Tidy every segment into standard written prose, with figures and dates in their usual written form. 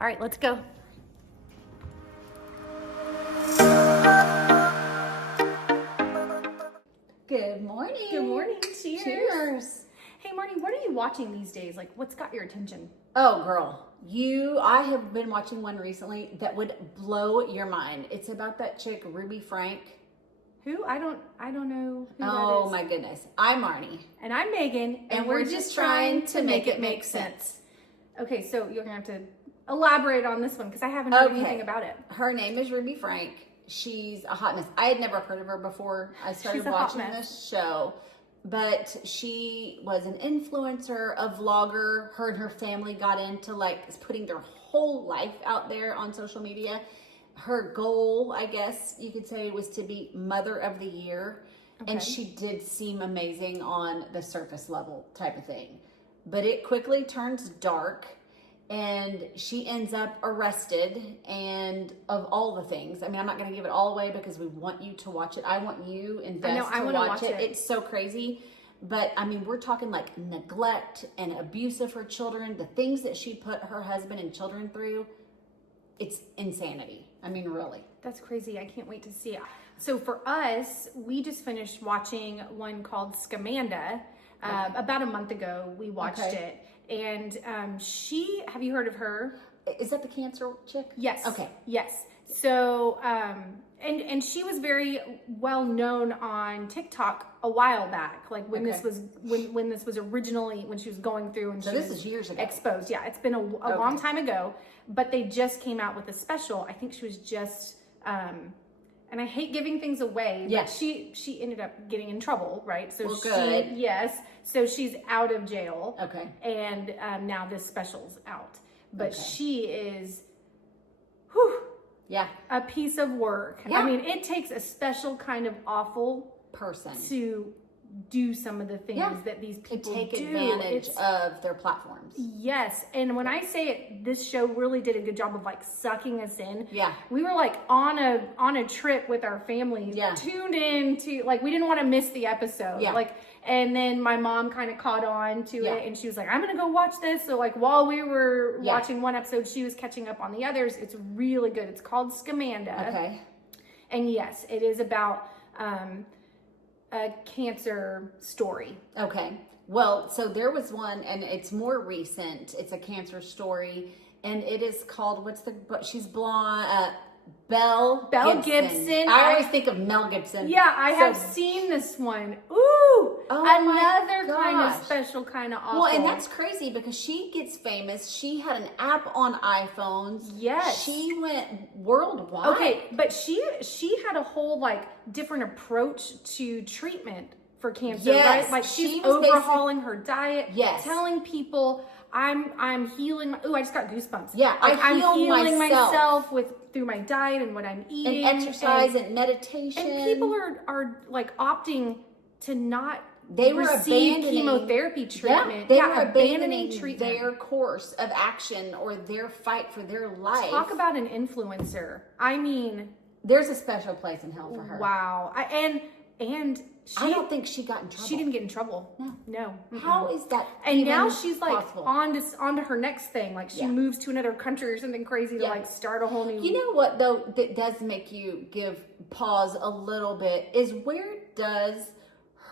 All right, let's go. Good morning. Good morning. Cheers. Cheers. Hey, Marnie, what are you watching these days? Like, what's got your attention? Oh, girl. I have been watching one recently that would blow your mind. It's about that chick, Ruby Frank. Who? I don't know who that is. Oh, my goodness. I'm Marnie. And I'm Megan. And we're just trying to make it make sense. Okay, so you're going to have to elaborate on this one because I haven't heard anything about it. Her name is Ruby Frank. She's a hot mess. I had never heard of her before I started watching this show. But she was an influencer, a vlogger. Her and her family got into putting their whole life out there on social media. Her goal, I guess you could say, was to be Mother of the Year. Okay. And she did seem amazing on the surface level type of thing. But it quickly turns dark and she ends up arrested, and of all the things. I mean, I'm not going to give it all away because we want you to watch it. I want you to watch it. It's so crazy. But I mean, we're talking like neglect and abuse of her children, the things that she put her husband and children through. It's insanity. I mean, really. That's crazy. I can't wait to see it. So for us, we just finished watching one called Scamanda. About a month ago, we watched it. And have you heard of her? Is that the cancer chick? Yes. Okay. Yes. So, and she was very well known on TikTok a while back, like when this was originally, when she was going through, and so this is years ago. Exposed. Yeah, it's been a long time ago, but they just came out with a special. I think she was just, and I hate giving things away, but she ended up getting in trouble, right? So good. Yes. So she's out of jail. Okay. And now this special's out. But she is, a piece of work. Yeah. I mean, it takes a special kind of awful person to do some of the things that these people take advantage of their platforms. Yes. And when I say it, this show really did a good job of like sucking us in. Yeah. We were like on a trip with our families, tuned in to, like, we didn't want to miss the episode. Yeah. Like, and then my mom kind of caught on to it, and she was like, I'm going to go watch this. So like while we were watching one episode, she was catching up on the others. It's really good. It's called Scamanda. Okay. And yes, it is about a cancer story. Okay. Well, so there was one, and it's more recent. It's a cancer story, and it is called, she's blonde, Belle Gibson. I always think of Mel Gibson. Yeah, I have seen this one. Ooh, another kind of special, kind of awful. Well, and that's crazy because she gets famous. She had an app on iPhones. Yes. She went worldwide. Okay, but she had a whole like different approach to treatment for cancer, right? Like she's overhauling her diet, telling people I'm healing. I just got goosebumps. Yeah, I'm healing myself through my diet and what I'm eating, and exercise and meditation. And people are like opting to not receive chemotherapy treatment. They were abandoning their course of action or their fight for their life. Talk about an influencer. I mean, there's a special place in hell for her. Wow. I don't think she got in trouble. She didn't get in trouble. No. How is that? And now she's like on to her next thing. Like she moves to another country or something crazy to like start a whole new. You know what though? That does make you pause a little bit. Is where does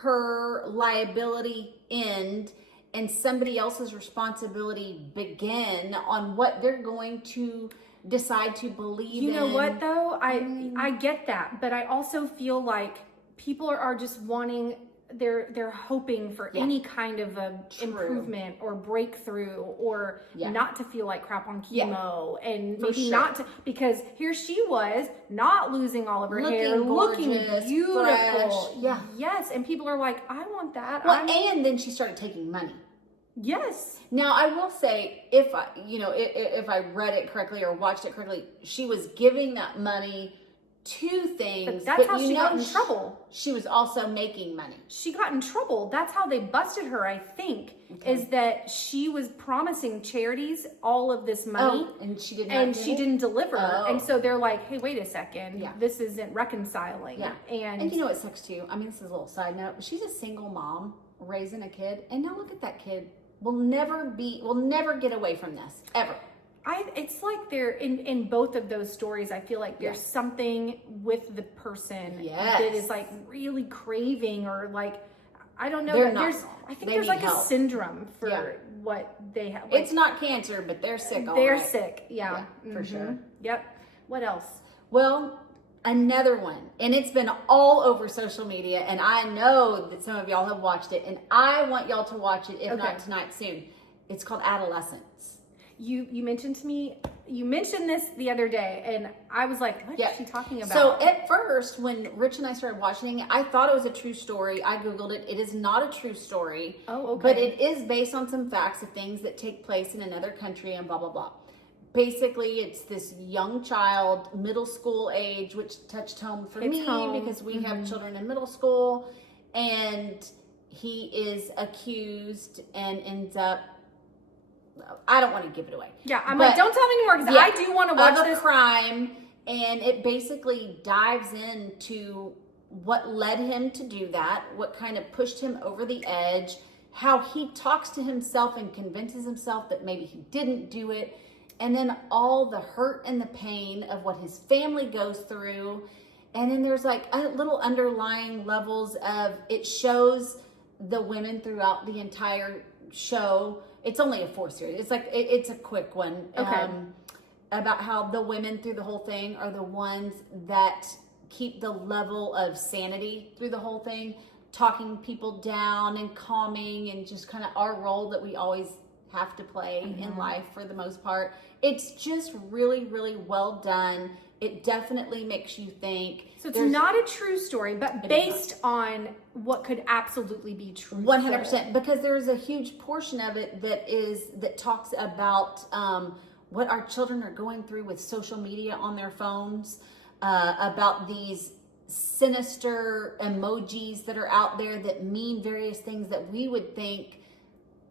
her liability end and somebody else's responsibility begin on what they're going to decide to believe in? You know what though? I get that, but I also feel like people are just wanting, they're hoping for any kind of a improvement or breakthrough or not to feel like crap on chemo and maybe not to, because here she was not losing all of her hair, looking beautiful. Fresh. Yes. And people are like, I want that. Well, and then she started taking money. Yes. Now I will say, if I read it correctly or watched it correctly, she was giving that money to things. But that's how she got in trouble. She was also making money. She got in trouble. That's how they busted her, I think, is that she was promising charities all of this money. And she didn't. And she didn't deliver. And so they're like, hey, wait a second. This isn't reconciling. And you know what sucks too? I mean, this is a little side note, but she's a single mom raising a kid. And now look at that kid. Will never get away from this, ever. It's like they're in both of those stories. I feel like there's something with the person that is like really craving, or like, I don't know. I think there's like a syndrome for what they have. Like, it's not cancer, but they're sick. They're sick. Yeah, for sure. Yep. What else? Well, another one, and it's been all over social media, and I know that some of y'all have watched it, and I want y'all to watch it, if not tonight, soon. It's called Adolescence. You mentioned to me, you mentioned this the other day, and I was like, what is she talking about? So at first, when Rich and I started watching it, I thought it was a true story. I Googled it. It is not a true story. Oh, okay. But it is based on some facts of things that take place in another country and blah, blah, blah. Basically, it's this young child, middle school age, which touched home for me because we have children in middle school, and he is accused and ends up, I don't want to give it away. Yeah, I'm like, don't tell me anymore, because I do want to watch this. Crime, and it basically dives into what led him to do that, what kind of pushed him over the edge, how he talks to himself and convinces himself that maybe he didn't do it, and then all the hurt and the pain of what his family goes through. And then there's like a little underlying levels of, it shows the women throughout the entire show. It's only a 4 series. It's like, it's a quick one. About how the women through the whole thing are the ones that keep the level of sanity through the whole thing, talking people down and calming, and just kind of our role that we always have to play in life for the most part. It's just really, really well done. It definitely makes you think. So it's not a true story, but based on what could absolutely be true. 100%, because there's a huge portion of it that talks about what our children are going through with social media on their phones, about these sinister emojis that are out there that mean various things that we would think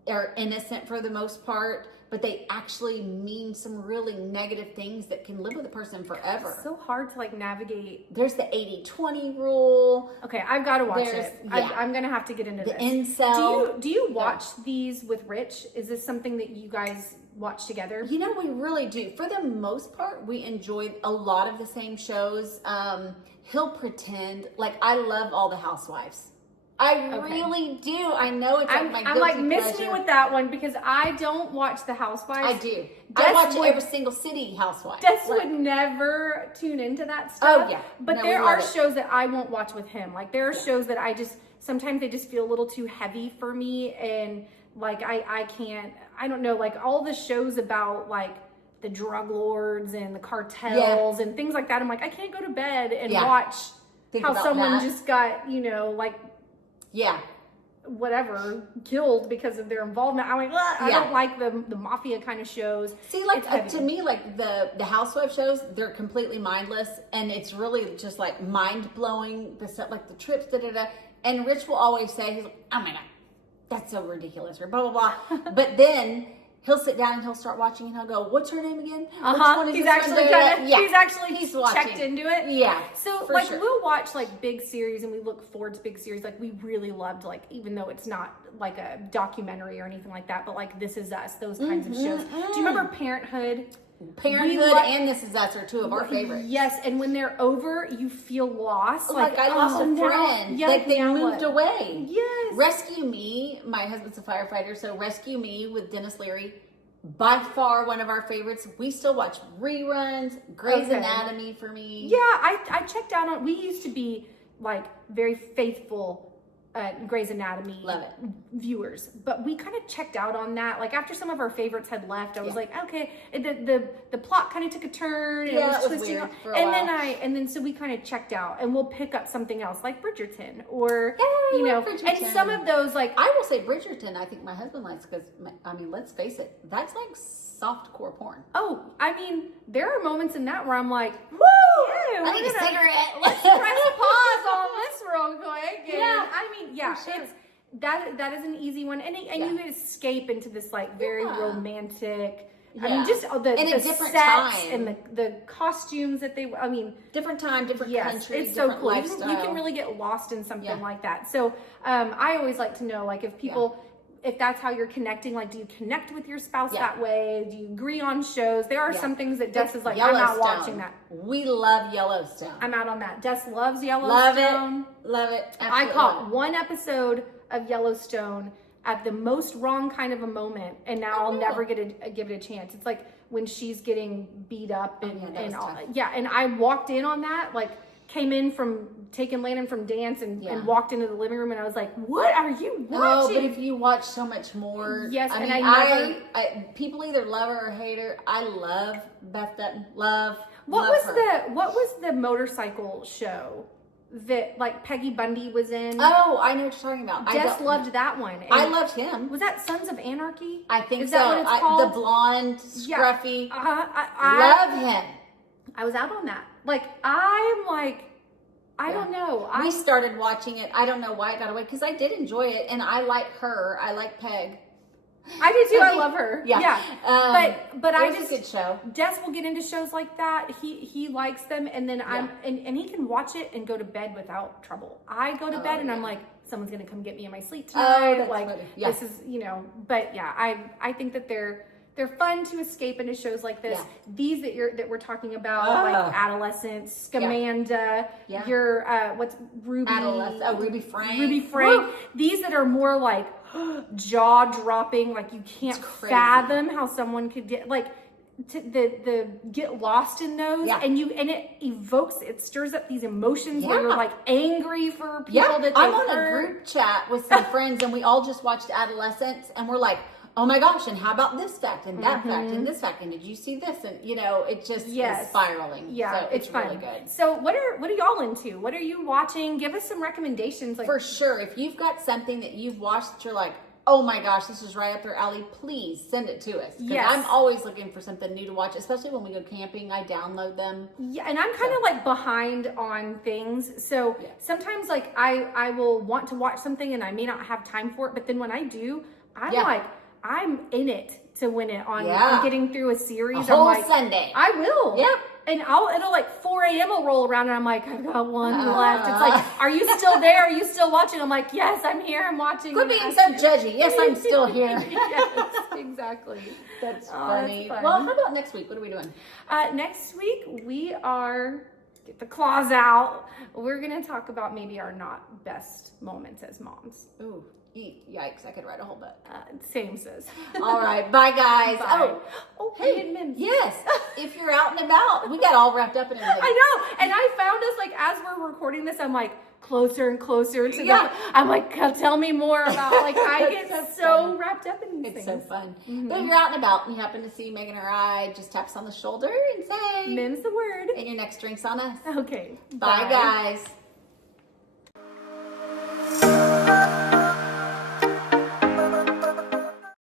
are innocent for the most part, but they actually mean some really negative things that can live with a person forever. It's so hard to like navigate. There's the 80-20 rule. Okay, I've got to watch it. I'm gonna have to get into the this. Incel. Do you watch these with Rich? Is this something that you guys watch together? You know, we really do. For the most part, we enjoy a lot of the same shows. He'll pretend like I love all the Housewives. I really do. I know it's like my guilty pleasure. Miss me with that one, because I don't watch the Housewives. I do. I watch every single city Housewife. Des would never tune into that stuff. Oh yeah. But there are shows that I won't watch with him. Like there are shows that sometimes they just feel a little too heavy for me, and like I can't. I don't know. Like all the shows about like the drug lords and the cartels and things like that. I'm like, I can't go to bed and watch how someone just got, like. Yeah. Whatever, killed because of their involvement. I'm like, I don't like the mafia kind of shows. See, like to me, like the housewife shows, they're completely mindless, and it's really just like mind blowing. The stuff, like the trips, And Rich will always say, he's like, oh my god, that's so ridiculous, or blah blah blah. But then he'll sit down and he'll start watching, and he'll go, what's her name again? He's actually checked into it. Yeah. So like we'll watch like big series, and we look forward to big series. Like we really loved, like, even though it's not like a documentary or anything like that, but like This Is Us, those kinds of shows. Do you remember Parenthood? Parenthood and This Is Us are two of our favorites. Yes, and when they're over, you feel lost. Like I lost a friend. Like they moved away. Yes. Rescue Me, my husband's a firefighter, so Rescue Me with Dennis Leary, by far one of our favorites. We still watch reruns. Grey's Anatomy for me. Yeah, I checked out on. We used to be like very faithful Grey's Anatomy viewers, but we kind of checked out on that. Like after some of our favorites had left, I was like, okay, the plot kind of took a turn. And it was twisting weird for a and while. then so we kind of checked out, and we'll pick up something else like Bridgerton, or Bridgerton. And some of those, like, I will say Bridgerton, I think my husband likes, because I mean, let's face it, that's like softcore porn. Oh, I mean, there are moments in that where I'm like, woo! I need a cigarette. Let's press pause on this real quick. And, I mean, sure. it's that is an easy one, and you escape into this like very romantic. I mean, just the different sets time. and the costumes that they. I mean, different time, different country, it's so different cool. lifestyle. You can really get lost in something like that. So I always like to know, like, if people if that's how you're connecting, like, do you connect with your spouse Yeah. that way? Do you agree on shows? There are Yeah. some things that Des is like, I'm not watching that. We love Yellowstone. I'm out on that. Des loves Yellowstone. Love it. I Absolutely caught love it. one episode of Yellowstone at the most wrong kind of a moment, and now I'll never give it a chance. It's like when she's getting beat up and all. Tough. Yeah, and I walked in on that, like, came in from taking Landon from dance and walked into the living room, and I was like, what are you watching? Oh, but if you watch so much more. Yes, I and mean, I people either love her or hate her. I love Beth Dutton. Love what her. was the motorcycle show that, like, Peggy Bundy was in? Oh, I know what you're talking about. Des loved that one. And I loved him. was that Sons of Anarchy? I think Is so. that what it's called? The blonde, scruffy. I love him. I was out on that. Like, I'm like, I don't know. We started watching it. I don't know why it got away, because I did enjoy it, and I like her. I like Peg. I do too. I love her. Yeah. But I just, a good show. Des will get into shows like that. He likes them, and then and he can watch it and go to bed without trouble. I go to bed and I'm like, someone's gonna come get me in my sleep tonight. Like, this is, But yeah, I think that they're fun to escape into shows like this. Yeah. These that we're talking about, like Adolescence, Scamanda, your what's Ruby? Ruby Frank. Ruby Frank. Woo! These that are more like jaw dropping, like you can't fathom how someone could get like the get lost in those, and it evokes, it stirs up these emotions where you're like angry for people that I'm on a group chat with some friends, and we all just watched Adolescence, and we're like, oh my gosh, and how about this fact and that fact and this fact, and did you see this? And it just is spiraling. Yeah, so it's fun. Really good. So what are y'all into? What are you watching? Give us some recommendations. Like, for sure, if you've got something that you've watched that you're like, oh my gosh, this is right up their alley, please send it to us. Because I'm always looking for something new to watch, especially when we go camping. I download them. Yeah, and I'm kind of like behind on things. So sometimes like I will want to watch something and I may not have time for it, but then when I do, I'm in it to win it on getting through a series. A whole I'm like, Sunday. I will. Yep. And it'll like 4 a.m. will roll around and I'm like, I've got one left. It's like, are you still there? Are you still watching? I'm like, yes, I'm here. I'm watching. Quit being so judgy. Yes, I'm still here. Yes, exactly. That's funny. That's fun. Well, how about next week? What are we doing? Next week, we are, get the claws out. We're going to talk about maybe our not best moments as moms. Ooh. Yikes, I could write a whole book. Same sis. All right, bye guys. Bye. Hey, yes, if you're out and about, we got all wrapped up in everything. I know, and I found us, like, as we're recording this, I'm like, closer and closer to the, I'm like, tell me more about, like, I get so wrapped up in these things. It's so fun. But if you're out and about and you happen to see Megan or I, just tap us on the shoulder and say, Mim's the word. and your next drink's on us. Okay. Bye guys.